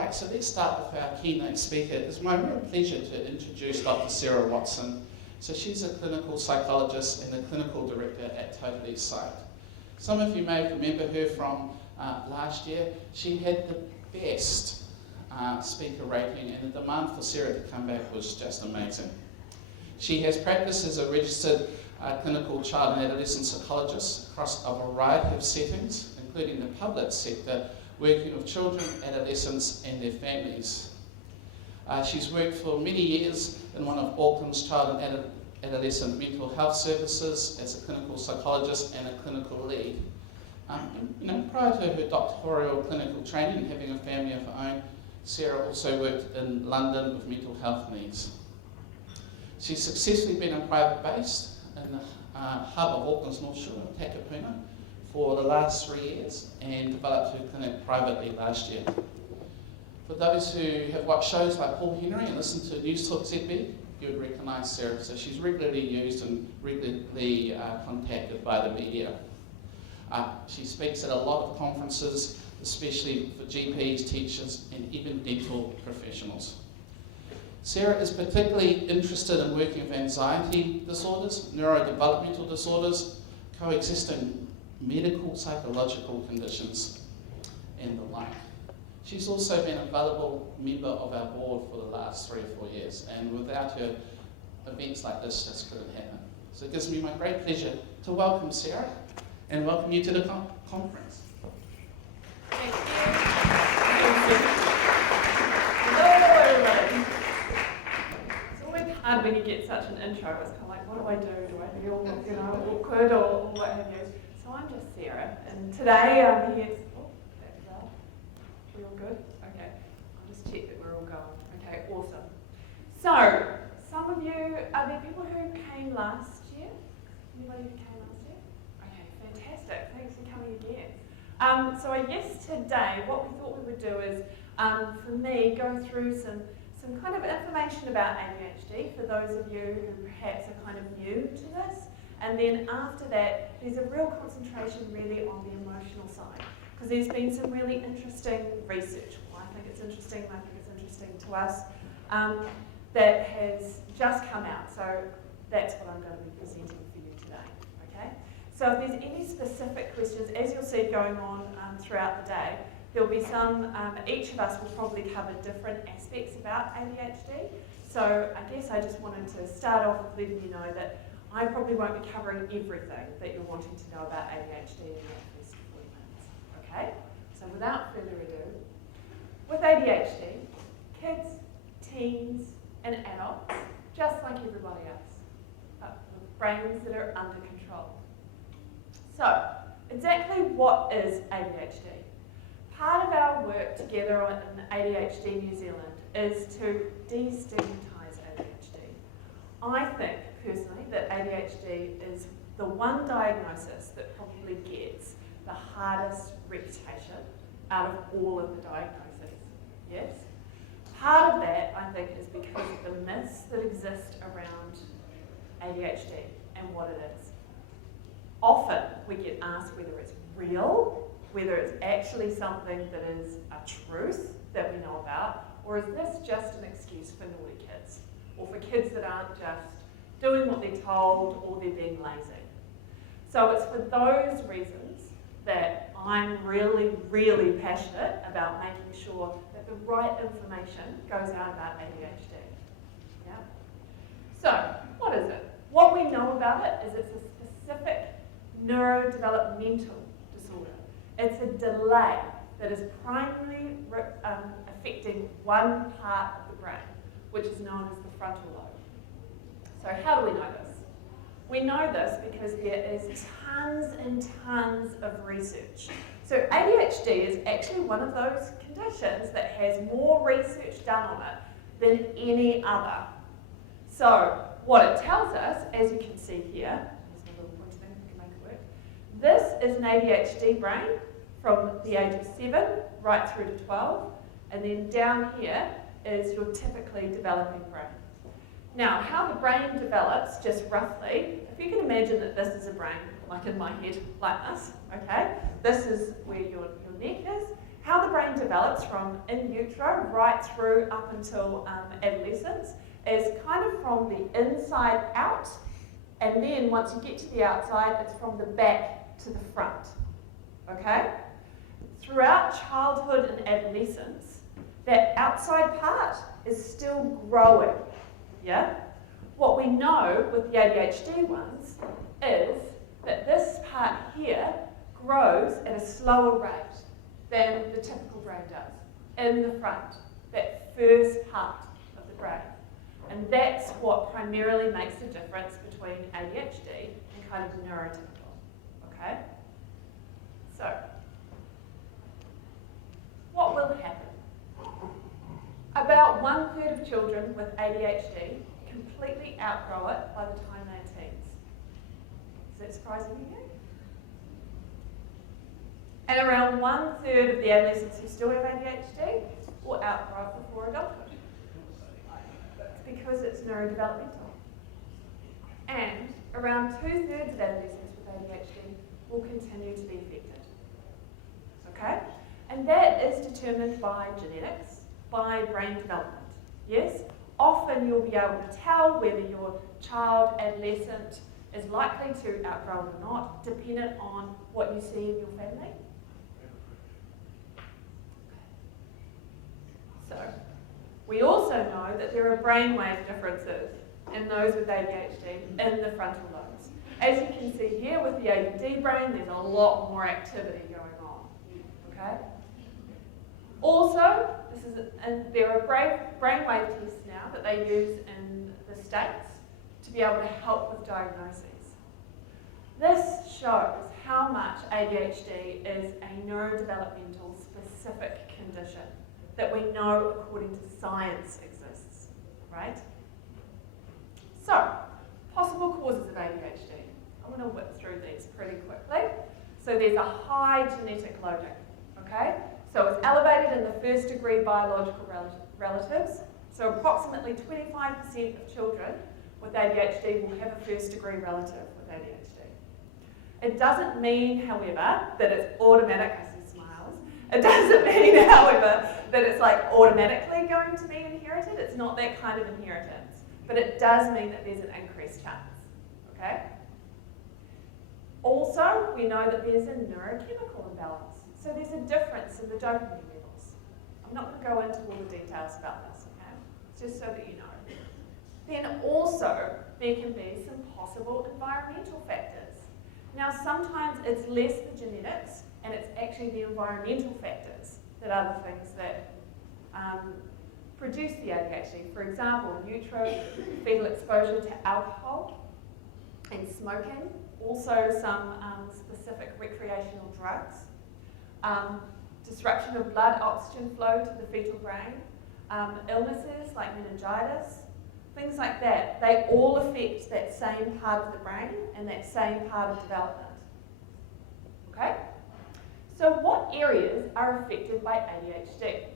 Right, so let's start with our keynote speaker. It's my real pleasure to introduce Dr. Sarah Watson. So she's a clinical psychologist and a clinical director at Total East Side. Some of you may remember her from last year. She had the best speaker rating, and the demand for Sarah to come back was just amazing. She has practiced as a registered clinical child and adolescent psychologist across a variety of settings, including the public sector, working with children, adolescents and their families. She's worked for many years in one of Auckland's child and adolescent mental health services as a clinical psychologist and a clinical lead. Prior to her doctoral clinical training and having a family of her own, Sarah also worked in London with mental health needs. She's successfully been a private based in the hub of Auckland's North Shore, Takapuna, for the last 3 years and developed her clinic privately last year. For those who have watched shows like Paul Henry and listened to News Talk ZB, you would recognise Sarah. So she's regularly used and regularly contacted by the media. She speaks at a lot of conferences, especially for GPs, teachers and even dental professionals. Sarah is particularly interested in working with anxiety disorders, neurodevelopmental disorders, coexisting medical, psychological conditions, and the like. She's also been a valuable member of our board for the last 3 or 4 years, and without her, events like this just couldn't happen. So it gives me my great pleasure to welcome Sarah and welcome you to the conference. Thank you. Hello, everybody. It's always hard when you get such an intro. It's kind of like, what do I do? Do I feel, awkward or what have you? So I'm just Sarah, and today I'm here. That's well. We all good? Okay. I'll just check that we're all going. Okay, awesome. So, some of you, are there people who came last year? Anybody who came last year? Okay, fantastic. Thanks for coming again. So I guess today what we thought we would do is, for me, go through some kind of information about ADHD for those of you who perhaps are kind of new to this. And then after that, there's a real concentration really on the emotional side, because there's been some really interesting research. Well, I think it's interesting to us, that has just come out. So that's what I'm going to be presenting for you today, okay? So if there's any specific questions, as you'll see going on throughout the day, there'll be some, each of us will probably cover different aspects about ADHD. So I guess I just wanted to start off with letting you know that I probably won't be covering everything that you're wanting to know about ADHD in that first 40 minutes, okay? So without further ado, with ADHD, kids, teens, and adults, just like everybody else, but with brains that are under control. So, exactly what is ADHD? Part of our work together in ADHD New Zealand is to destigmatise ADHD. I think, personally, that ADHD is the one diagnosis that probably gets the hardest reputation out of all of the diagnoses. Yes? Part of that, I think, is because of the myths that exist around ADHD and what it is. Often we get asked whether it's real, whether it's actually something that is a truth that we know about, or is this just an excuse for naughty kids, or for kids that aren't just doing what they're told or they're being lazy. So it's for those reasons that I'm really, really passionate about making sure that the right information goes out about ADHD. Yeah? So, what is it? What we know about it is it's a specific neurodevelopmental disorder. It's a delay that is primarily affecting one part of the brain, which is known as the frontal lobe. So how do we know this? We know this because there is tons and tons of research. So ADHD is actually one of those conditions that has more research done on it than any other. So what it tells us, as you can see here, there's my little pointer thing, we can make it work. This is an ADHD brain from the age of 7 right through to 12, and then down here is your typically developing brain. Now, how the brain develops, just roughly, if you can imagine that this is a brain, like in my head, like this, okay? This is where your neck is. how the brain develops from in utero right through up until adolescence is kind of from the inside out, and then once you get to the outside, it's from the back to the front, okay? Throughout childhood and adolescence, that outside part is still growing, yeah? What we know with the ADHD ones is that this part here grows at a slower rate than the typical brain does in the front, that first part of the brain. And that's what primarily makes the difference between ADHD and kind of neurotypical, okay? So, what will happen? About 1/3 of children with ADHD completely outgrow it by the time they're teens. Is that surprising to you? And around 1/3 of the adolescents who still have ADHD will outgrow it before adulthood. It's because it's neurodevelopmental. And around 2/3 of adolescents with ADHD will continue to be affected. Okay? And that is determined by genetics, by brain development. Yes? Often you'll be able to tell whether your child, adolescent, is likely to outgrow it or not, dependent on what you see in your family. So, we also know that there are brainwave differences in those with ADHD in the frontal lobes. As you can see here with the ADD brain, there's a lot more activity going on. Okay? Also, there are brainwave tests now that they use in the States to be able to help with diagnoses. This shows how much ADHD is a neurodevelopmental specific condition that we know according to science exists, right? So, possible causes of ADHD. I'm going to whip through these pretty quickly. So there's a high genetic loading, okay? So it's elevated in the first degree biological relatives. So approximately 25% of children with ADHD will have a first degree relative with ADHD. It doesn't mean, however, that it's automatic. I see smiles. It doesn't mean, however, that it's like automatically going to be inherited. It's not that kind of inheritance. But it does mean that there's an increased chance, okay? Also, we know that there's a neurochemical imbalance. So there's a difference in the dopamine levels. I'm not going to go into all the details about this, okay? Just so that you know. Then also, there can be some possible environmental factors. Now, sometimes it's less the genetics, and it's actually the environmental factors that are the things that produce the ADHD. For example, in utero, fetal exposure to alcohol and smoking, also some specific recreational drugs, disruption of blood oxygen flow to the fetal brain, illnesses like meningitis, things like that. They all affect that same part of the brain and that same part of development. Okay? So what areas are affected by ADHD?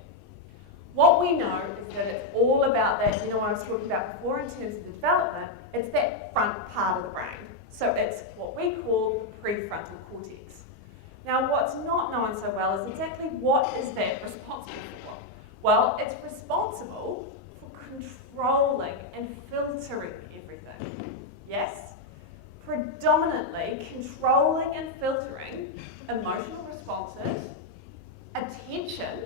What we know is that it's all about that, you know what I was talking about before in terms of the development, it's that front part of the brain. So it's what we call the prefrontal cortex. Now what's not known so well is exactly what is that responsible for? Well, it's responsible for controlling and filtering everything. Yes? Predominantly controlling and filtering emotional responses, attention,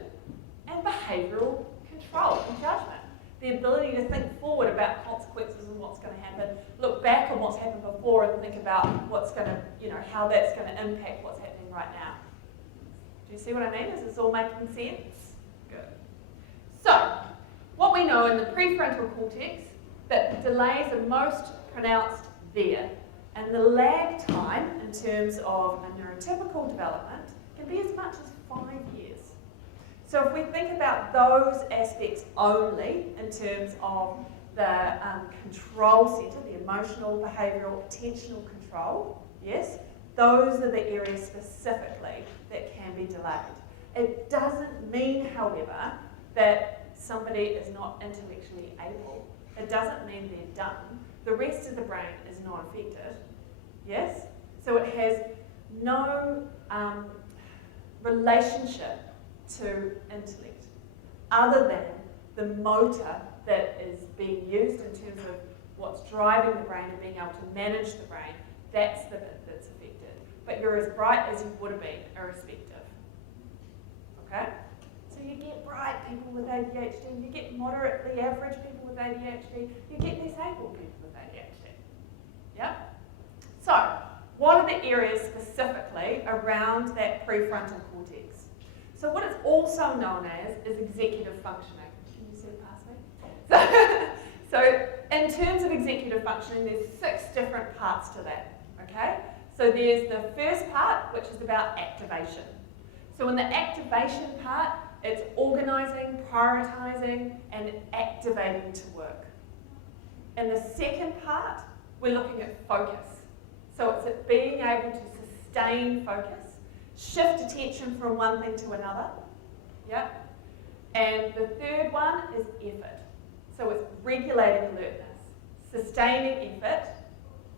and behavioural control and judgment. The ability to think forward about consequences and what's going to happen, look back on what's happened before and think about what's going to, how that's going to impact what's happening right now. Do you see what I mean? Is this all making sense? Good. So, what we know in the prefrontal cortex, that the delays are most pronounced there. And the lag time in terms of a neurotypical development can be as much as 5 years. So if we think about those aspects only in terms of the control centre, the emotional, behavioural, attentional control, yes, those are the areas specifically that can be delayed. It doesn't mean, however, that somebody is not intellectually able. It doesn't mean they're done. The rest of the brain is not affected, yes? So it has no relationship to intellect, other than the motor that is being used in terms of what's driving the brain and being able to manage the brain. That's the bit that's affected. But you're as bright as you would have been, irrespective. Okay? So you get bright people with ADHD, you get moderately average people with ADHD, you get disabled people with ADHD. Yeah? So, what are the areas specifically around that prefrontal cortex? So what it's also known as is executive functioning. Can you see it past me? So in terms of executive functioning, there's 6 different parts to that, okay? So there's the first part, which is about activation. So in the activation part, it's organising, prioritising, and activating to work. In the second part, we're looking at focus. So it's at being able to sustain focus, shift attention from one thing to another, yeah? And the third one is effort. So it's regulating alertness, sustaining effort,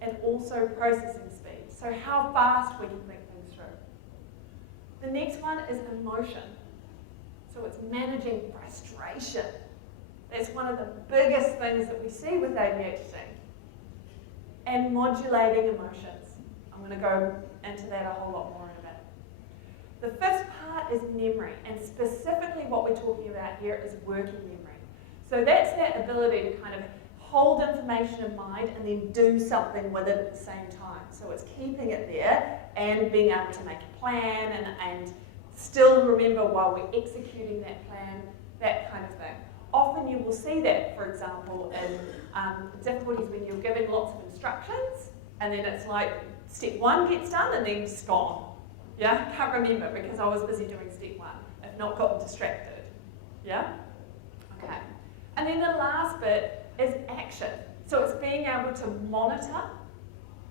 and also processing speed. So how fast we can think things through. The next one is emotion. So it's managing frustration. That's one of the biggest things that we see with ADHD. And modulating emotions. I'm going to go into that a whole lot more in a bit. The fifth part is memory, and specifically what we're talking about here is working memory. So that's that ability to kind of hold information in mind and then do something with it at the same time. So it's keeping it there and being able to make a plan and still remember while we're executing that plan, that kind of thing. Often you will see that, for example, in difficulties when you're giving lots of instructions and then it's like step 1 gets done and then it's gone. Yeah, can't remember because I was busy doing step 1. I've not gotten distracted. Yeah? Okay. And then the last bit is action. So it's being able to monitor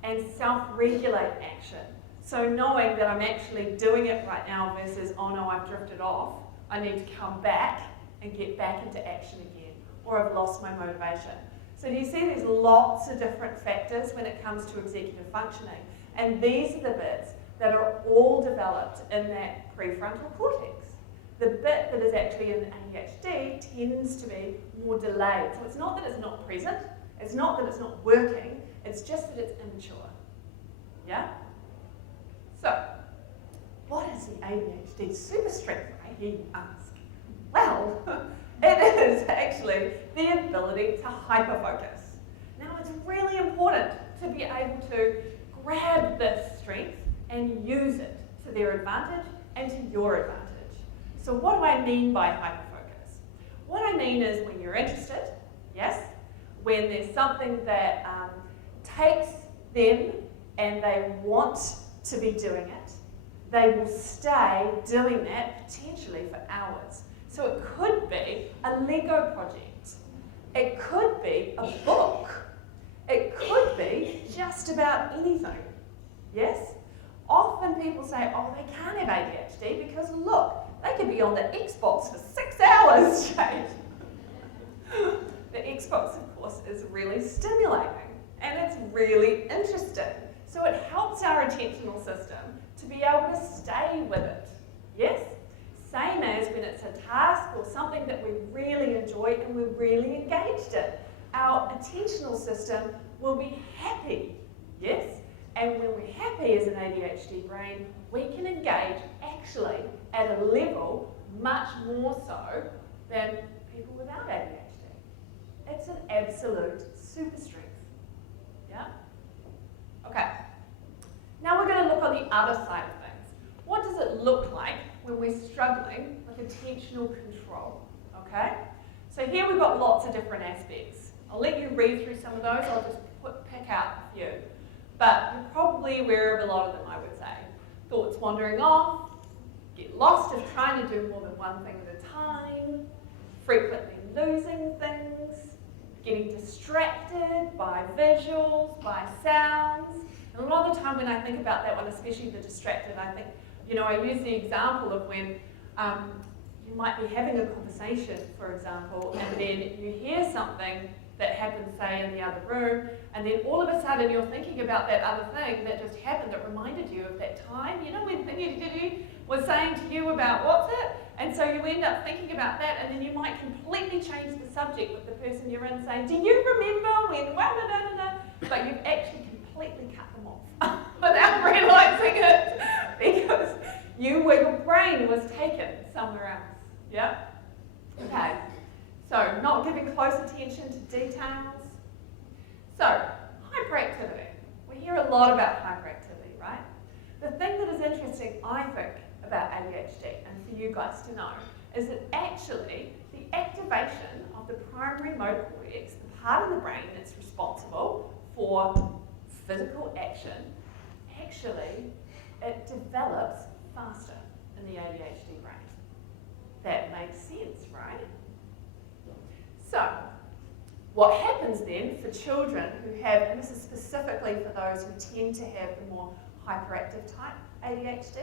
and self-regulate action. So knowing that I'm actually doing it right now versus, oh no, I've drifted off, I need to come back and get back into action again, or I've lost my motivation. So do you see there's lots of different factors when it comes to executive functioning, and these are the bits that are all developed in that prefrontal cortex. The bit that is actually in ADHD tends to be more delayed. So it's not that it's not present, it's not that it's not working, it's just that it's immature. Yeah? So, what is the ADHD super strength, you ask? Well, it is actually the ability to hyperfocus. Now, it's really important to be able to grab this strength and use it to their advantage and to your advantage. So what do I mean by hyperfocus? What I mean is when you're interested, yes, when there's something that takes them and they want to be doing it, they will stay doing that potentially for hours. So it could be a Lego project. It could be a book. It could be just about anything. Yes? Often people say, oh, they can't have ADHD because look, they could be on the Xbox for 6 hours straight. The Xbox, of course, is really stimulating and it's really interesting. So it helps our attentional system to be able to stay with it. Yes? Same as when it's a task or something that we really enjoy and we're really engaged in. Our attentional system will be happy. Yes? And when we're happy as an ADHD brain, we can engage actually at a level much more so than people without ADHD. It's an absolute super strength. Yeah? Okay. Now we're going to look on the other side of things. What does it look like when we're struggling with attentional control? Okay? So here we've got lots of different aspects. I'll let you read through some of those. I'll just pick out a few. But you're probably aware of a lot of them, I would say. Thoughts wandering off, get lost if trying to do more than one thing at a time, frequently losing things, getting distracted by visuals, by sounds. And a lot of the time when I think about that one, especially the distracted, I think, I use the example of when you might be having a conversation, for example, and then you hear something that happened, say, in the other room, and then all of a sudden you're thinking about that other thing that just happened that reminded you of that time, you know, when thingy was saying to you about what's it, and so you end up thinking about that, and then you might completely change the subject with the person you're in, saying, do you remember when, but you've actually completely cut them off without realising it, because your brain was taken somewhere else, yeah? Okay. So, not giving close attention to details. So, hyperactivity. We hear a lot about hyperactivity, right? The thing that is interesting, I think, about ADHD, and for you guys to know, is that actually the activation of the primary motor cortex, the part of the brain that's responsible for physical action, actually it develops faster in the ADHD brain. That makes sense, right? So, what happens then for children who have, and this is specifically for those who tend to have the more hyperactive type ADHD,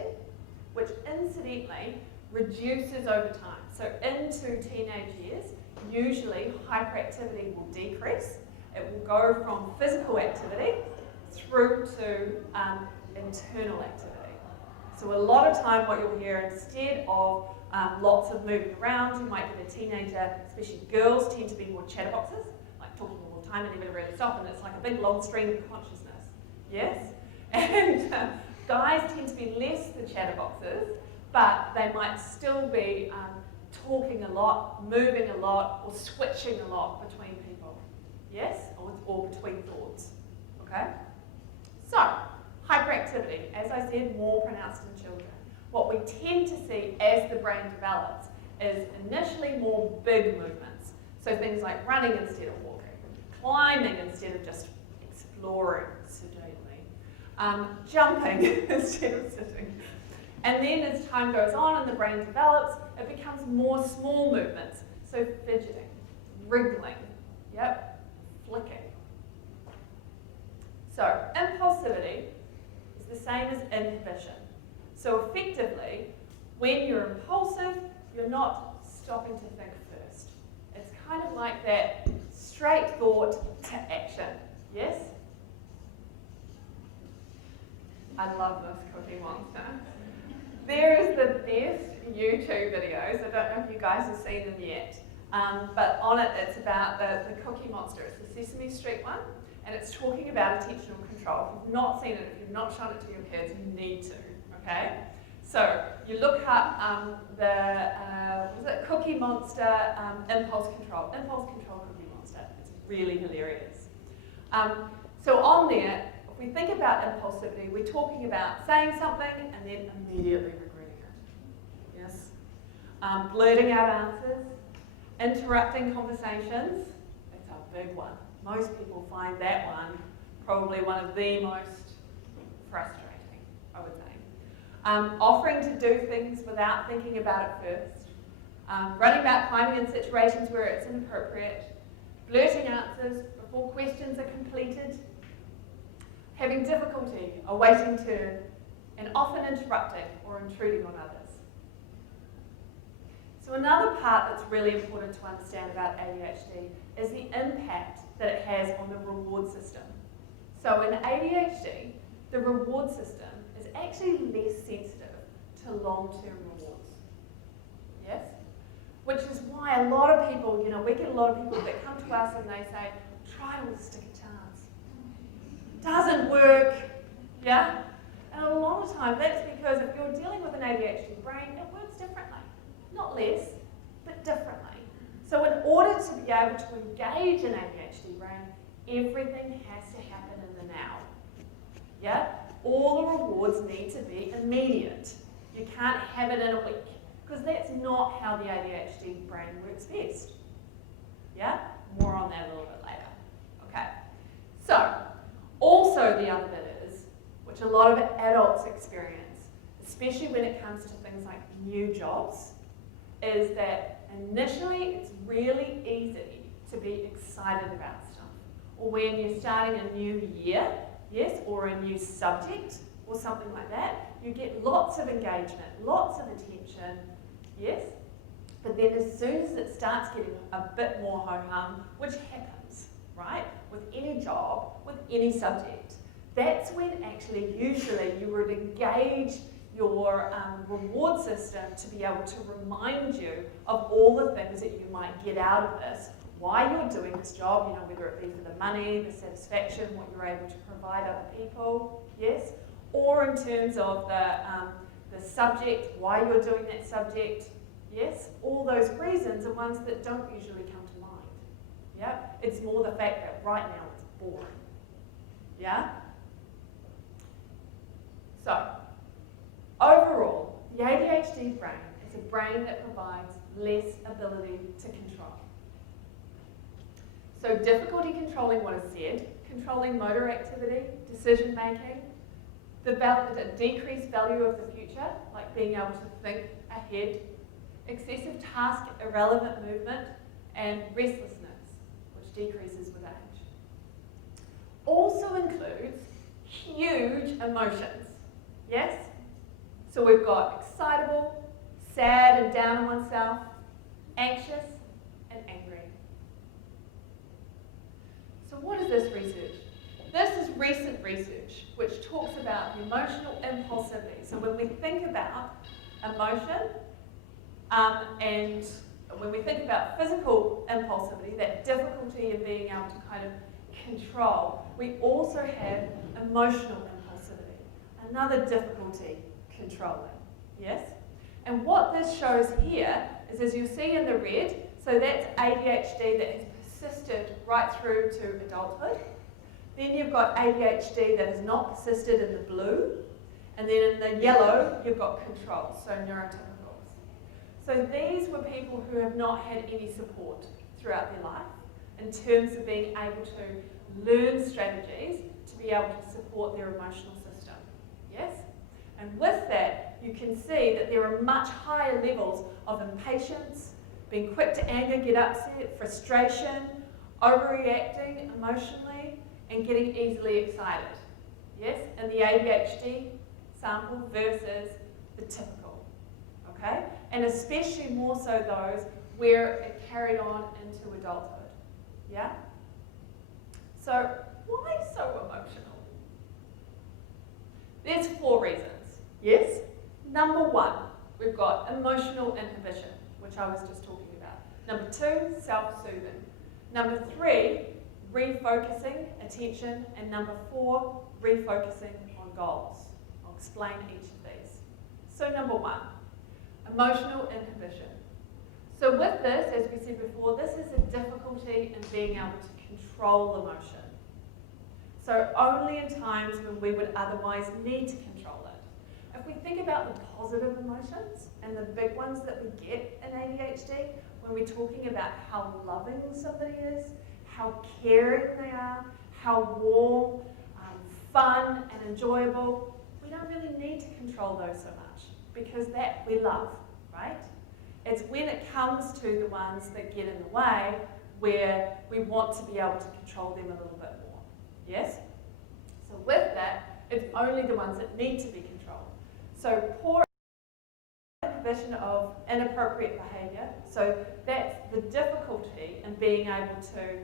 which incidentally reduces over time. So into teenage years, usually hyperactivity will decrease. It will go from physical activity through to internal activity. So a lot of time what you'll hear, instead of lots of moving around, you might get a teenager, especially girls tend to be more chatterboxes, like talking all the time and never really stop, and it's like a big long stream of consciousness. Yes? And guys tend to be less the chatterboxes, but they might still be talking a lot, moving a lot, or switching a lot between people. Yes? Or between thoughts. Okay? So, hyperactivity, as I said, more pronounced in children. What we tend to see as the brain develops is initially more big movements. So things like running instead of walking, climbing instead of just exploring sedately, jumping instead of sitting. And then as time goes on and the brain develops, it becomes more small movements. So fidgeting, wriggling, yep, flicking. So impulsivity is the same as inhibition. So effectively, when you're impulsive, you're not stopping to think first. It's kind of like that straight thought to action. Yes? I love this Cookie Monster. There is the best YouTube videos. I don't know if you guys have seen them yet. But on it, it's about the Cookie Monster. It's the Sesame Street one. And it's talking about attentional control. If you've not seen it, if you've not shown it to your kids, you need to. Okay? So you look up Cookie Monster impulse control Cookie Monster. It's really hilarious. So on there, if we think about impulsivity, we're talking about saying something and then immediately regretting it. Yes? Blurting out answers, interrupting conversations. That's a big one. Most people find that one probably one of the most frustrating, I would say. Offering to do things without thinking about it first. Running about climbing in situations where it's inappropriate. Blurting answers before questions are completed. Having difficulty awaiting turn, and often interrupting or intruding on others. So another part that's really important to understand about ADHD is the impact that it has on the reward system. So in ADHD, the reward system is actually less sensitive to long-term rewards. Yes? Which is why a lot of people, we get a lot of people that come to us and they say, try to stick a chance. Doesn't work. Yeah? And a lot of time that's because if you're dealing with an ADHD brain, it works differently. Not less, but differently. So in order to be able to engage an ADHD brain, everything has to happen in the now. Yeah? All the rewards need to be immediate. You can't have it in a week, because that's not how the ADHD brain works best. Yeah? More on that a little bit later. Okay. So, also the other bit is, which a lot of adults experience, especially when it comes to things like new jobs, is that initially it's really easy to be excited about stuff. Or when you're starting a new year, yes, or a new subject, or something like that, you get lots of engagement, lots of attention, yes? But then as soon as it starts getting a bit more ho-hum, which happens, right? With any job, with any subject. That's when actually usually you would engage your reward system to be able to remind you of all the things that you might get out of this, why you're doing this job, you know, whether it be for the money, the satisfaction, what you're able to provide other people, yes? Or in terms of the subject, why you're doing that subject, yes? All those reasons are ones that don't usually come to mind, yeah? It's more the fact that right now it's boring, yeah? So, overall, the ADHD brain is a brain that provides less ability to control. So difficulty controlling what is said, controlling motor activity, decision making, the decreased value of the future, like being able to think ahead, excessive task irrelevant movement, and restlessness, which decreases with age. Also includes huge emotions, yes? So we've got excitable, sad and down on oneself, anxious, and angry. So what is this research? This is recent research which talks about the emotional impulsivity. So when we think about emotion and when we think about physical impulsivity, that difficulty in being able to kind of control, we also have emotional impulsivity, another difficulty controlling, yes? And what this shows here is, as you see in the red, so that's ADHD that has persisted right through to adulthood. Then you've got ADHD that has not persisted in the blue, and then in the yellow, you've got control, so neurotypicals. So these were people who have not had any support throughout their life in terms of being able to learn strategies to be able to support their emotional system, yes? And with that, you can see that there are much higher levels of impatience, being quick to anger, get upset, frustration, overreacting emotionally, and getting easily excited, yes? In the ADHD sample versus the typical, okay? And especially more so those where it carried on into adulthood, yeah? So why so emotional? There's 4 reasons, yes? Number 1, we've got emotional inhibition, which I was just talking about. Number 2, self-soothing. Number 3, refocusing attention. And number 4, refocusing on goals. I'll explain each of these. So number 1, emotional inhibition. So with this, as we said before, this is a difficulty in being able to control emotion. So only in times when we would otherwise need to control it. If we think about the positive emotions and the big ones that we get in ADHD, when we're talking about how loving somebody is, how caring they are, how warm, fun and enjoyable, we don't really need to control those so much because that we love, right? It's when it comes to the ones that get in the way where we want to be able to control them a little bit more, yes? So with that, it's only the ones that need to be controlled. So poor inhibition of inappropriate behaviour, so that's the difficulty in being able to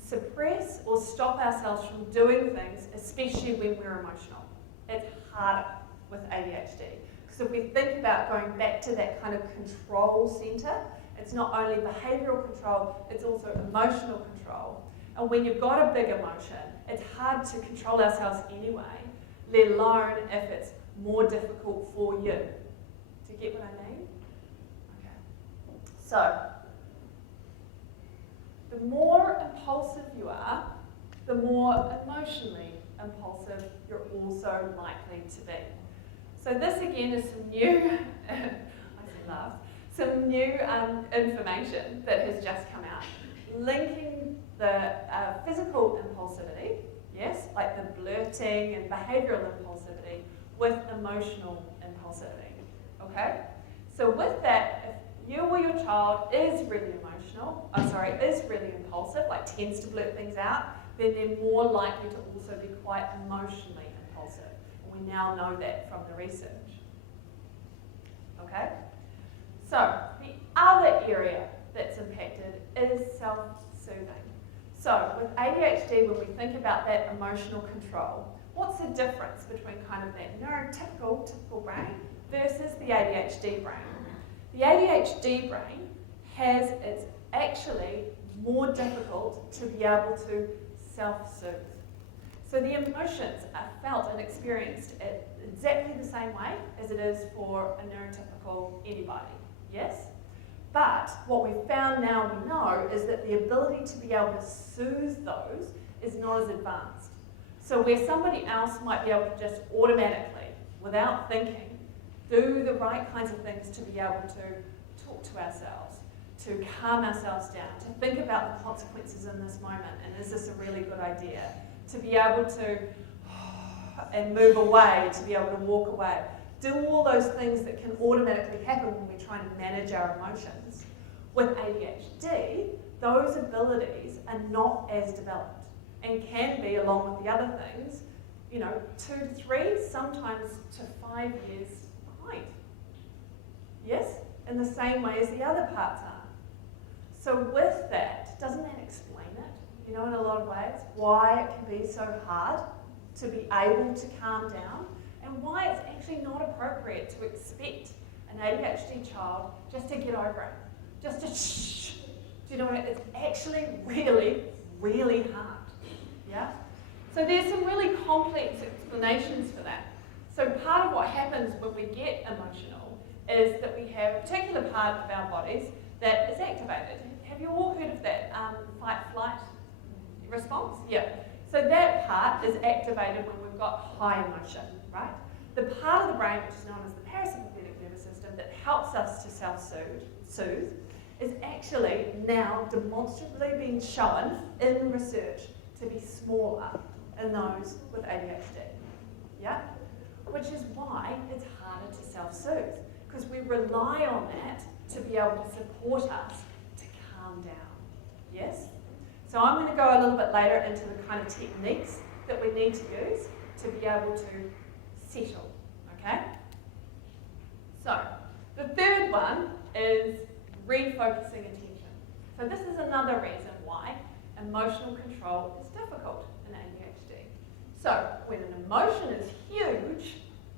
suppress or stop ourselves from doing things, especially when we're emotional. It's harder with ADHD. Because if we think about going back to that kind of control centre, it's not only behavioural control, it's also emotional control. And when you've got a big emotion, it's hard to control ourselves anyway, let alone if it's more difficult for you. Do you get what I mean? Okay. So, the more impulsive you are, the more emotionally impulsive you're also likely to be. So this again is some new, some new information that has just come out, linking the physical impulsivity, yes, like the blurting and behavioural impulsivity, with emotional impulsivity, okay? So with that, if you or your child is really is really impulsive, like tends to blurt things out, then they're more likely to also be quite emotionally impulsive. And we now know that from the research. Okay? So, the other area that's impacted is self-soothing. So with ADHD, when we think about that emotional control, what's the difference between kind of that typical brain versus the ADHD brain? The ADHD brain it's actually more difficult to be able to self-soothe. So the emotions are felt and experienced exactly the same way as it is for a neurotypical anybody, yes? But what we've found now we know is that the ability to be able to soothe those is not as advanced. So where somebody else might be able to just automatically, without thinking, do the right kinds of things to be able to talk to ourselves, to calm ourselves down, to think about the consequences in this moment, and is this a really good idea? To be able to and move away, to be able to walk away. Do all those things that can automatically happen when we're trying to manage our emotions. With ADHD, those abilities are not as developed and can be, along with the other things, 2 to 3, sometimes to 5 years behind. Yes? In the same way as the other parts are. So with that, doesn't that explain it, in a lot of ways, why it can be so hard to be able to calm down, and why it's actually not appropriate to expect an ADHD child just to get over it, just to shh. Do you know what I mean? It's actually really, really hard. Yeah? So there's some really complex explanations for that. So part of what happens when we get emotional is that we have a particular part of our bodies that is activated. Have you all heard of that fight-flight response? Yeah. So that part is activated when we've got high emotion, right? The part of the brain, which is known as the parasympathetic nervous system, that helps us to self-soothe, is actually now demonstrably being shown in research to be smaller in those with ADHD. Yeah? Which is why it's harder to self-soothe, because we rely on that to be able to support us to calm down. Yes? So I'm going to go a little bit later into the kind of techniques that we need to use to be able to settle, okay? So, the third one is refocusing attention. So this is another reason why emotional control is difficult in ADHD. So, when an emotion is huge,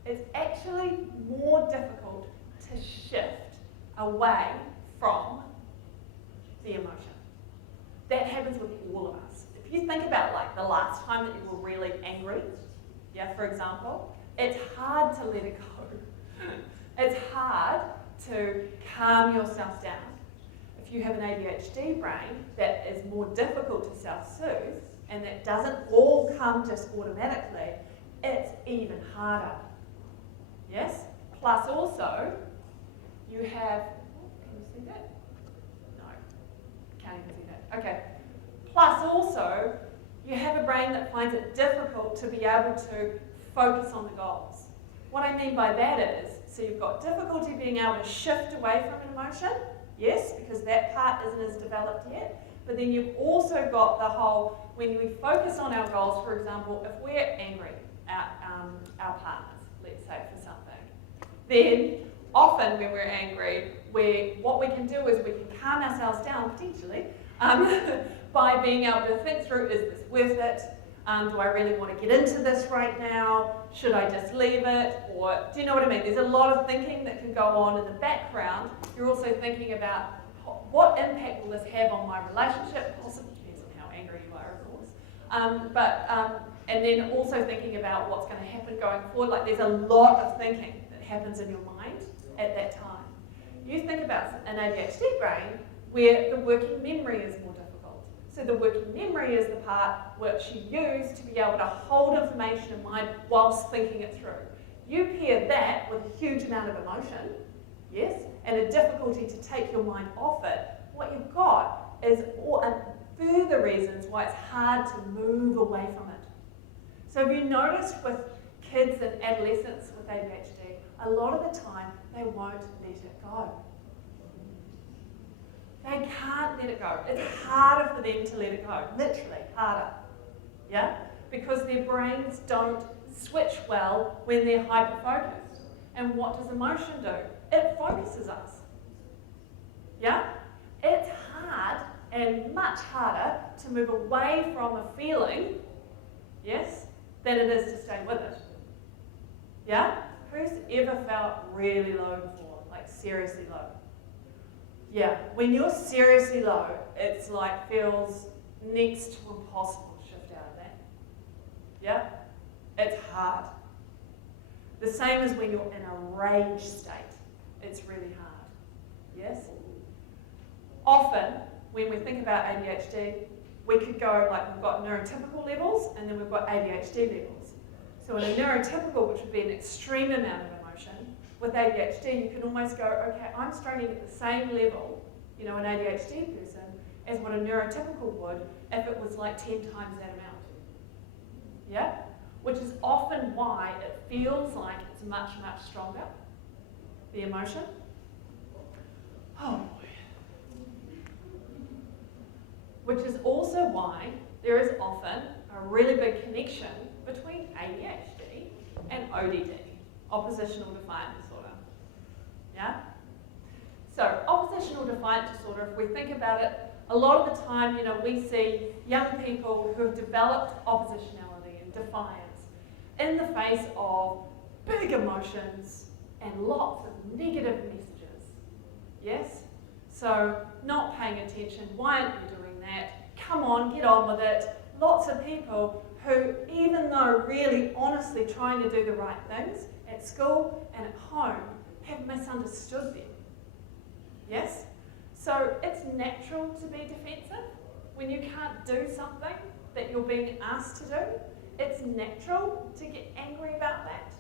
it's actually more difficult to shift away from the emotion. That happens with all of us. If you think about like the last time that you were really angry, yeah, for example, it's hard to let it go. It's hard to calm yourself down. If you have an ADHD brain that is more difficult to self-soothe and that doesn't all come just automatically, it's even harder. Yes? Plus also, you have, can you see that? No, can't even see that. Okay. Plus also, you have a brain that finds it difficult to be able to focus on the goals. What I mean by that is, so you've got difficulty being able to shift away from an emotion, yes, because that part isn't as developed yet, but then you've also got the whole, when we focus on our goals, for example, if we're angry at our partners, let's say for something, then often when we're angry, what we can do is we can calm ourselves down, potentially, by being able to think through, is this worth it? Do I really want to get into this right now? Should I just leave it? Or, do you know what I mean? There's a lot of thinking that can go on in the background. You're also thinking about what impact will this have on my relationship? Possibly depends on how angry you are, of course. And then also thinking about what's going to happen going forward. Like there's a lot of thinking that happens in your mind at that time. You think about an ADHD brain where the working memory is more difficult. So the working memory is the part which you use to be able to hold information in mind whilst thinking it through. You pair that with a huge amount of emotion, yes, and a difficulty to take your mind off it, what you've got is further reasons why it's hard to move away from it. So have you noticed with kids and adolescents with ADHD, a lot of the time they won't let it go. They can't let it go. It's harder for them to let it go, literally harder, yeah? Because their brains don't switch well when they're hyper-focused. And what does emotion do? It focuses us, yeah? It's hard and much harder to move away from a feeling, yes, than it is to stay with it. Yeah? Who's ever felt really low before? Like seriously low? Yeah, when you're seriously low, it's like feels next to impossible to shift out of that. Yeah? It's hard. The same as when you're in a rage state. It's really hard. Yes? Often, when we think about ADHD, we could go like we've got neurotypical levels and then we've got ADHD levels. So in a neurotypical, which would be an extreme amount of emotion, with ADHD you can almost go, okay, I'm struggling at the same level, you know, an ADHD person, as what a neurotypical would if it was like 10 times that amount. Yeah? Which is often why it feels like it's much, much stronger, the emotion. Oh boy. Which is also why there is often a really big connection between ADHD and ODD, oppositional defiant disorder. Yeah? So, oppositional defiant disorder, if we think about it, a lot of the time, you know, we see young people who have developed oppositionality and defiance in the face of big emotions and lots of negative messages. Yes? So, not paying attention, why aren't you doing that? Come on, get on with it. Lots of people who, even though really honestly trying to do the right things at school and at home, have misunderstood them. Yes? So it's natural to be defensive when you can't do something that you're being asked to do. It's natural to get angry about that.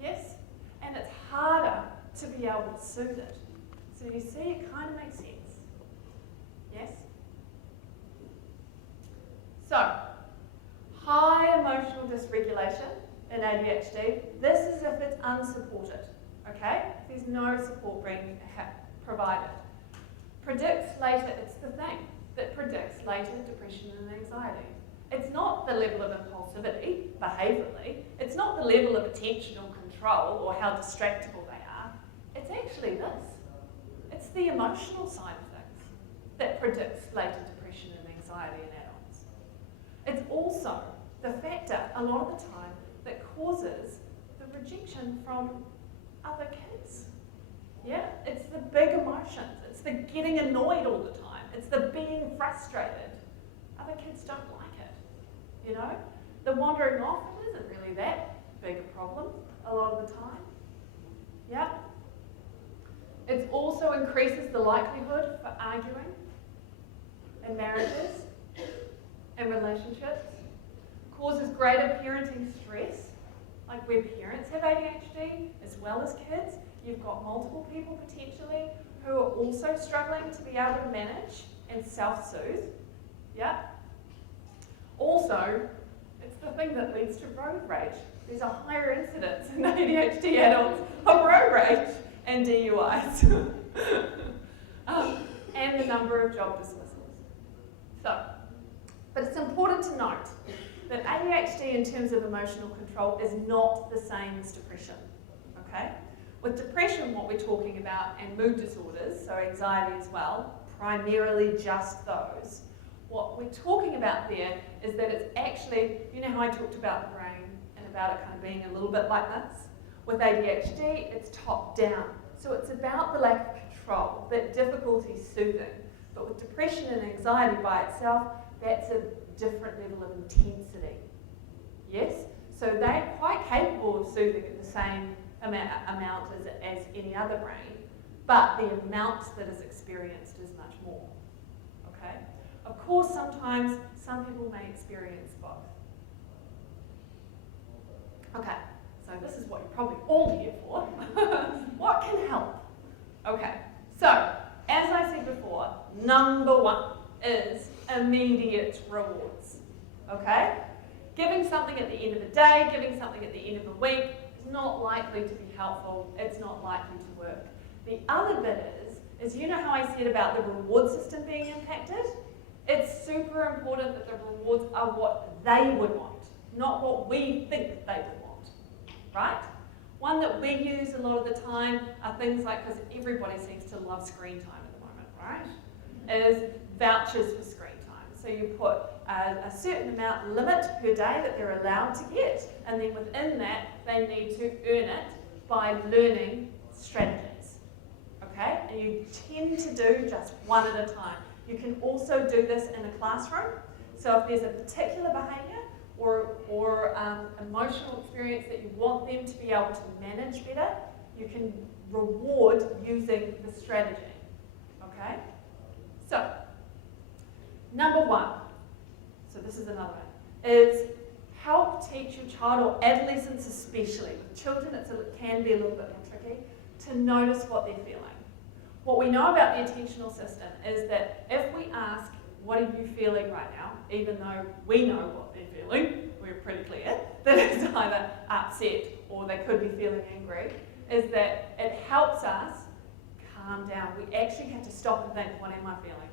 Yes? And it's harder to be able to soothe it. So you see, it kind of makes sense. Yes? So, high emotional dysregulation in ADHD, this is if it's unsupported, okay? There's no support being provided. Predicts later, it's the thing that predicts later depression and anxiety. It's not the level of impulsivity, behaviourally, it's not the level of attentional control or how distractible they are, it's actually this. It's the emotional side of things that predicts later depression and anxiety in adults. It's also the factor, a lot of the time, that causes the rejection from other kids. Yeah, it's the big emotions, it's the getting annoyed all the time, it's the being frustrated. Other kids don't like it, you know? The wandering off, it isn't really that big a problem a lot of the time. Yeah. It also increases the likelihood for arguing in marriages and relationships, causes greater parenting stress, like where parents have ADHD as well as kids. You've got multiple people potentially who are also struggling to be able to manage and self-soothe. Yeah. Also, it's the thing that leads to road rage. There's a higher incidence in ADHD adults of road rage and DUIs. And the number of job dismissals. So, but it's important to note that ADHD in terms of emotional control is not the same as depression, okay? With depression, what we're talking about, and mood disorders, so anxiety as well, primarily just those, what we're talking about there is that it's actually, you know how I talked about the brain and about it kind of being a little bit like this? With ADHD, it's top down. So it's about the lack of control, that difficulty soothing. But with depression and anxiety by itself, that's a different level of intensity. Yes? So they're quite capable of soothing at the same amount as any other brain, but the amount that is experienced is much more. Okay? Of course, sometimes some people may experience both. Okay, so this is what you're probably all here for. What can help? Okay, so as I said before, number one is immediate rewards. Okay? Giving something at the end of the day, giving something at the end of the week is not likely to be helpful. It's not likely to work. The other bit is you know how I said about the reward system being impacted? It's super important that the rewards are what they would want, not what we think they would want, right? One that we use a lot of the time are things like, because everybody seems to love screen time at the moment, right? Is vouchers for screen time. So you put a certain amount limit per day that they're allowed to get, and then within that, they need to earn it by learning strategies. Okay? And you tend to do just one at a time. You can also do this in a classroom. So if there's a particular behaviour or emotional experience that you want them to be able to manage better, you can reward using the strategy. Okay? So, number one, so this is another one, is help teach your child, or adolescents especially, with children it can be a little bit more tricky, to notice what they're feeling. What we know about the attentional system is that if we ask, what are you feeling right now, even though we know what they're feeling, we're pretty clear that it's either upset or they could be feeling angry, is that it helps us calm down. We actually have to stop and think, what am I feeling?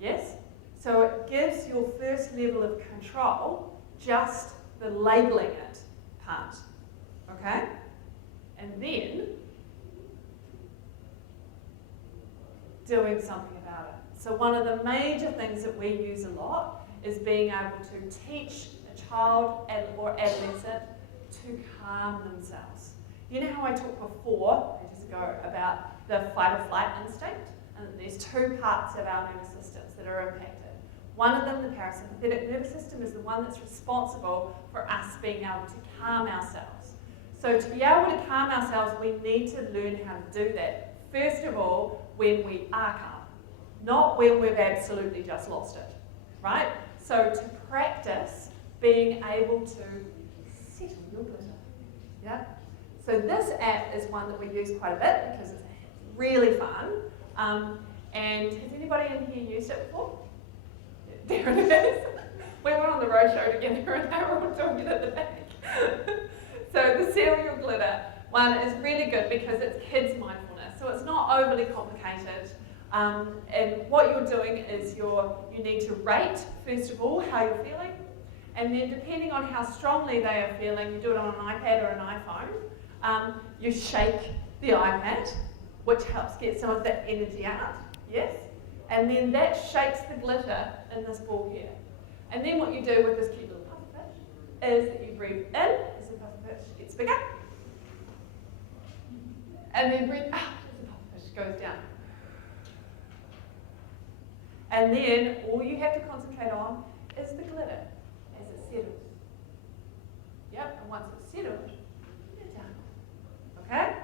Yes? So it gives your first level of control just the labelling it part. Okay? And then doing something about it. So one of the major things that we use a lot is being able to teach a child or adolescent to calm themselves. You know how I talked before, ages ago, about the fight or flight instinct? And there's two parts of our nervous systems that are impacted. One of them, the parasympathetic nervous system, is the one that's responsible for us being able to calm ourselves. So to be able to calm ourselves, we need to learn how to do that. First of all, when we are calm, not when we've absolutely just lost it, right? So to practice being able to settle your glitter, yeah? So this app is one that we use quite a bit because it's really fun. And has anybody in here used it before? There it is. We went on the roadshow together and they were all doing it at the back. So the Settle Your Glitter one is really good because it's kids mindfulness. So it's not overly complicated. And what you're doing is you need to rate, first of all, how you're feeling. And then depending on how strongly they are feeling, you do it on an iPad or an iPhone. You shake the iPad, which helps get some of that energy out, yes? And then that shakes the glitter in this ball here. And then what you do with this cute little pufferfish is that you breathe in as the pufferfish gets bigger, and then breathe out as the pufferfish goes down. And then all you have to concentrate on is the glitter as it settles. Yep, and once it's settled, you're done. Okay?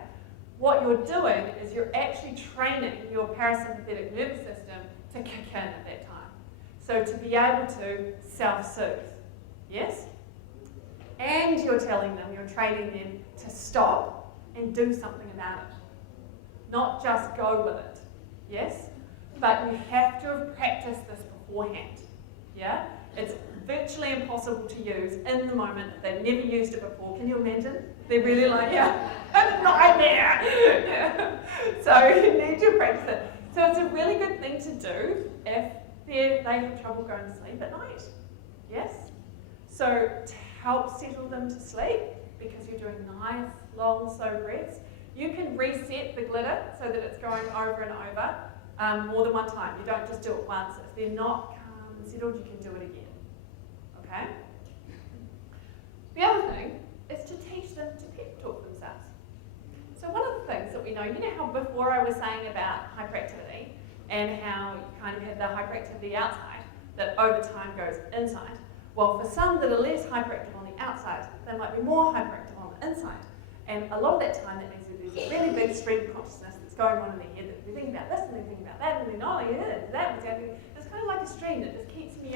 What you're doing is you're actually training your parasympathetic nervous system to kick in at that time. So to be able to self-soothe, yes? And you're telling them, you're training them to stop and do something about it. Not just go with it, yes? But you have to have practiced this beforehand, yeah? It's virtually impossible to use in the moment if they've never used it before. Can you imagine? They're really like, yeah, it's a nightmare. Yeah. So you need to practice it. So it's a really good thing to do if they have trouble going to sleep at night. Yes? So to help settle them to sleep, because you're doing nice, long, slow breaths, you can reset the glitter so that it's going over and over more than one time. You don't just do it once. If they're not calm and settled, you can do it again. Okay? The other thing is to teach them to pep talk themselves. So one of the things that we know, you know how before I was saying about hyperactivity and how you kind of have the hyperactivity outside that over time goes inside. Well, for some that are less hyperactive on the outside, they might be more hyperactive on the inside. And a lot of that time that means that there's a really big stream of consciousness that's going on in their head, that they're thinking about this and they're thinking about that and they're not like, yeah, that was happening. It's kind of like a stream that just keeps me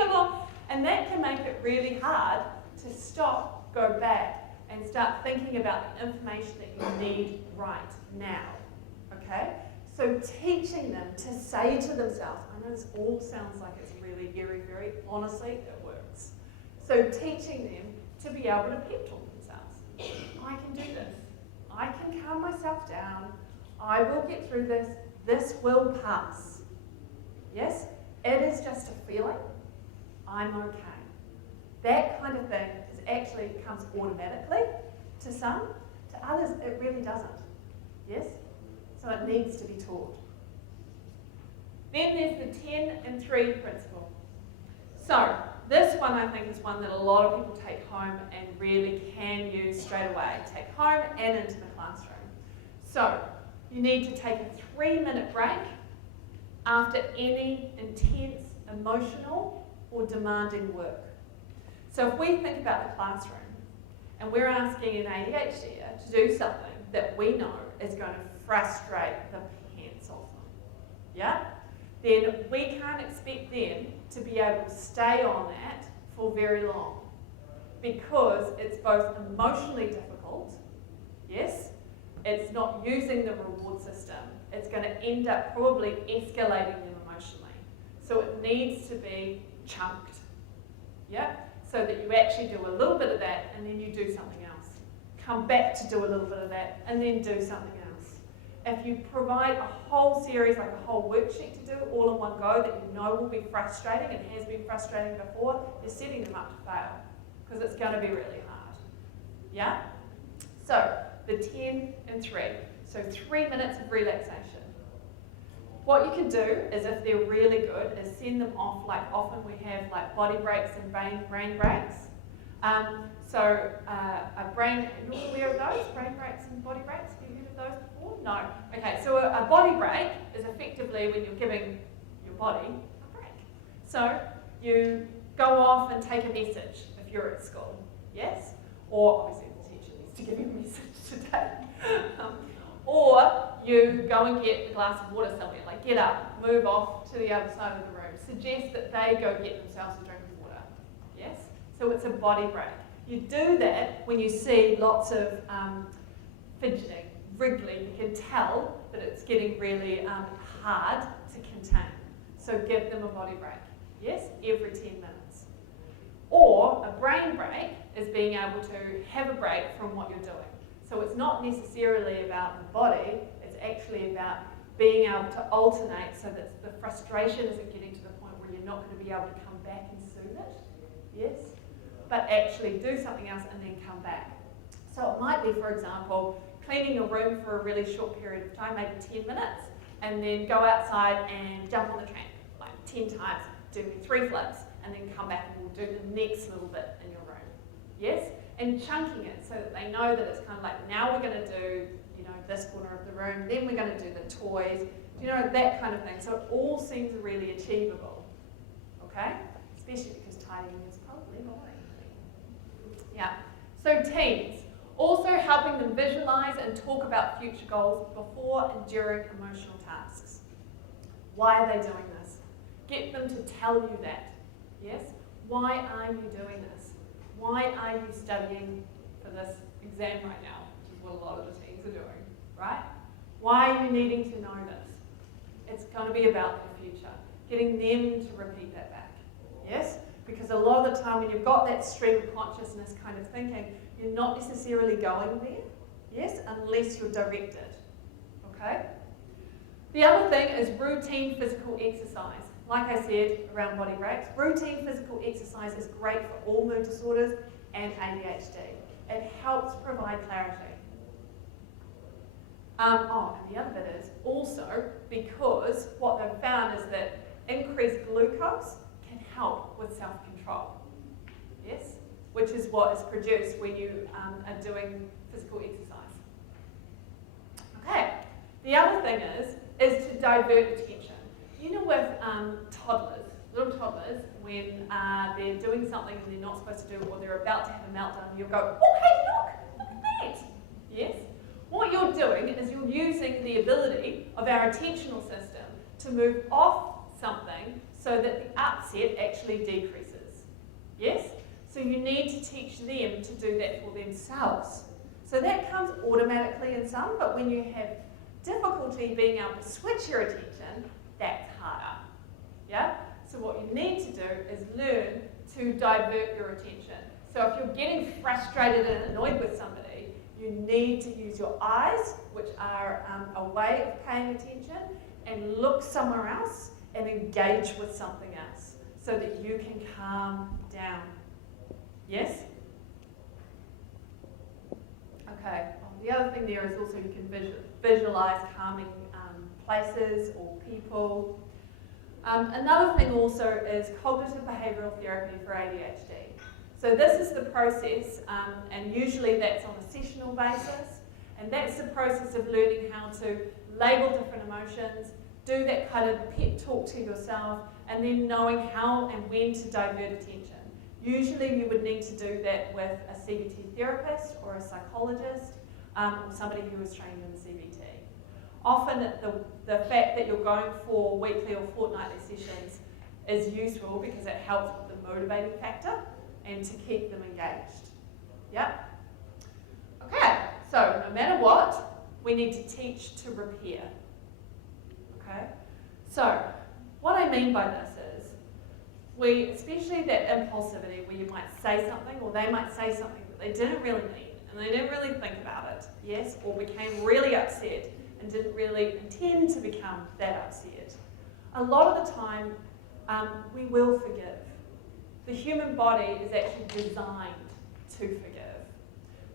along. And that can make it really hard to stop, go back, and start thinking about the information that you need right now, okay? So teaching them to say to themselves, I know this all sounds like it's really very, honestly, it works. So teaching them to be able to pep talk themselves. I can do this. I can calm myself down. I will get through this. This will pass. Yes? It is just a feeling. I'm okay. That kind of thing actually comes automatically to some. To others, it really doesn't. Yes? So it needs to be taught. Then there's the 10 and 3 principle. So this one I think is one that a lot of people take home and really can use straight away. Take home and into the classroom. So you need to take a 3-minute break after any intense emotional or demanding work. So if we think about the classroom and we're asking an ADHDer to do something that we know is going to frustrate the pants off them, yeah? Then we can't expect them to be able to stay on that for very long because it's both emotionally difficult, yes, it's not using the reward system, it's going to end up probably escalating them emotionally. So it needs to be chunked, yeah? So that you actually do a little bit of that and then you do something else. Come back to do a little bit of that and then do something else. If you provide a whole series, like a whole worksheet to do all in one go that you know will be frustrating and has been frustrating before, you're setting them up to fail because it's going to be really hard. Yeah? So, the 10 and 3. So 3 minutes of relaxation. What you can do is, if they're really good, is send them off, like often we have like body breaks and brain breaks. A brain, are you aware of those? Brain breaks and body breaks? Have you heard of those before? No. Okay, so a body break is effectively when you're giving your body a break. So you go off and take a message if you're at school, yes? Or obviously the teacher needs to give you a message today. Or you go and get a glass of water somewhere, like get up, move off to the other side of the room. Suggest that they go get themselves a drink of water, yes? So it's a body break. You do that when you see lots of fidgeting, wriggling. You can tell that it's getting really hard to contain. So give them a body break, yes, every 10 minutes. Or a brain break is being able to have a break from what you're doing. So it's not necessarily about the body, it's actually about being able to alternate so that the frustration isn't getting to the point where you're not going to be able to come back and soothe it, yes? But actually do something else and then come back. So it might be, for example, cleaning your room for a really short period of time, maybe 10 minutes, and then go outside and jump on the tramp, like 10 times, do 3 flips, and then come back and we'll do the next little bit in your room, yes? And chunking it so that they know that it's kind of like, now we're going to do, this corner of the room, then we're going to do the toys, that kind of thing. So it all seems really achievable, okay? Especially because tidying is probably boring. Yeah. So teens, also helping them visualize and talk about future goals before and during emotional tasks. Why are they doing this? Get them to tell you that, yes? Why are you doing this? Why are you studying for this exam right now, which is what a lot of the teens are doing, right? Why are you needing to know this? It's going to be about their future. Getting them to repeat that back, yes? Because a lot of the time when you've got that stream of consciousness kind of thinking, you're not necessarily going there, yes, unless you're directed, okay? The other thing is routine physical exercise. Like I said, around body breaks, routine physical exercise is great for all mood disorders and ADHD. It helps provide clarity. And the other bit is also because what they've found is that increased glucose can help with self-control, yes? Which is what is produced when you are doing physical exercise. Okay, the other thing is to divert attention. With toddlers, little toddlers, when they're doing something and they're not supposed to do, or they're about to have a meltdown, you'll go, oh, hey, look at that. Yes? What you're doing is you're using the ability of our attentional system to move off something so that the upset actually decreases. Yes? So you need to teach them to do that for themselves. So that comes automatically in some, but when you have difficulty being able to switch your attention, that's harder. Yeah? So what you need to do is learn to divert your attention. So if you're getting frustrated and annoyed with somebody, you need to use your eyes, which are a way of paying attention, and look somewhere else and engage with something else so that you can calm down. Yes? Okay. The other thing there is also you can visualize calming places or people. Another thing also is cognitive behavioural therapy for ADHD. So this is the process, and usually that's on a sessional basis, and that's the process of learning how to label different emotions, do that kind of pep talk to yourself, and then knowing how and when to divert attention. Usually you would need to do that with a CBT therapist or a psychologist, or somebody who is trained in CBT. Often the fact that you're going for weekly or fortnightly sessions is useful because it helps with the motivating factor and to keep them engaged. Yep. Okay, so no matter what, we need to teach to repair. Okay, so what I mean by this is, especially that impulsivity where you might say something or they might say something that they didn't really mean and they didn't really think about it, yes, or became really upset and didn't really intend to become that upset. A lot of the time, we will forgive. The human body is actually designed to forgive.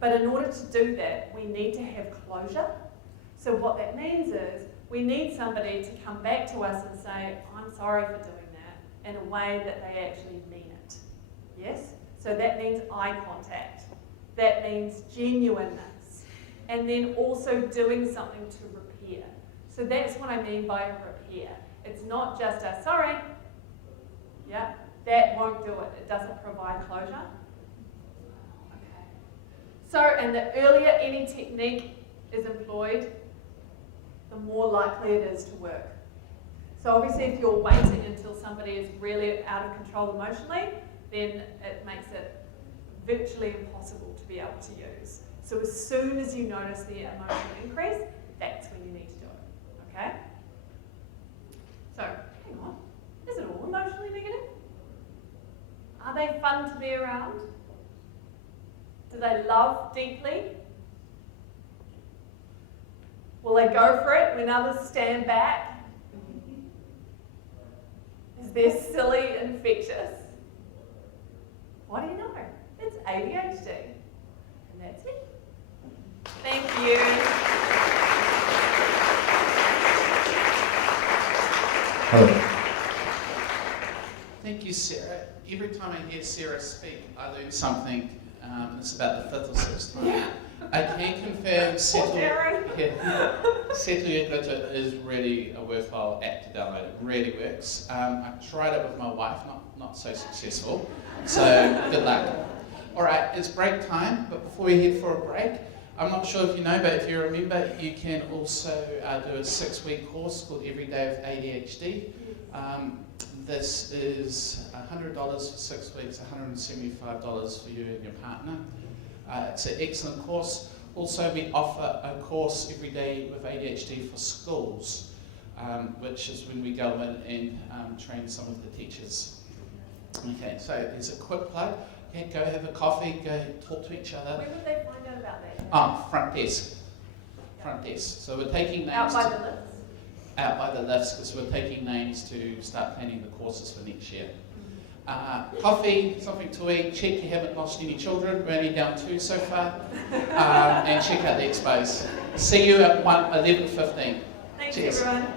But in order to do that, we need to have closure. So what that means is, we need somebody to come back to us and say, I'm sorry for doing that, in a way that they actually mean it. Yes? So that means eye contact. That means genuineness. And then also doing something to repair. So that's what I mean by repair. It's not just a sorry. Yeah, that won't do it. It doesn't provide closure. Okay. So, and the earlier any technique is employed, the more likely it is to work. So obviously if you're waiting until somebody is really out of control emotionally, then it makes it virtually impossible to be able to use. So as soon as you notice the emotional increase, that's when you need to do it, okay? So, hang on, is it all emotionally negative? Are they fun to be around? Do they love deeply? Will they go for it when others stand back? Is there silly infectious? What do you know? It's ADHD. And that's it. Thank you. Hello. Thank you, Sarah. Every time I hear Sarah speak, I learn something. It's about the 5th or 6th time. Yeah. I can confirm Settle Your Glitter is really a worthwhile app to download. It really works. I tried it with my wife, not so successful. So good luck. All right, it's break time, but before we head for a break, I'm not sure if you know, but if you remember, you can also do a 6-week course called Every Day of ADHD. This is $100 for 6 weeks, $175 for you and your partner. It's an excellent course. Also, we offer a course every day with ADHD for schools, which is when we go in and train some of the teachers. Okay, so there's a quick plug. Okay, go have a coffee, go talk to each other. Where would they find out about that? Front desk. Front desk. So we're taking names. Out by the lifts? Out by the lifts, because we're taking names to start planning the courses for next year. Coffee, something to eat, check you haven't lost any children, we're only down 2 so far, and check out the expos. See you at 11:15. Thanks Cheers. everyone.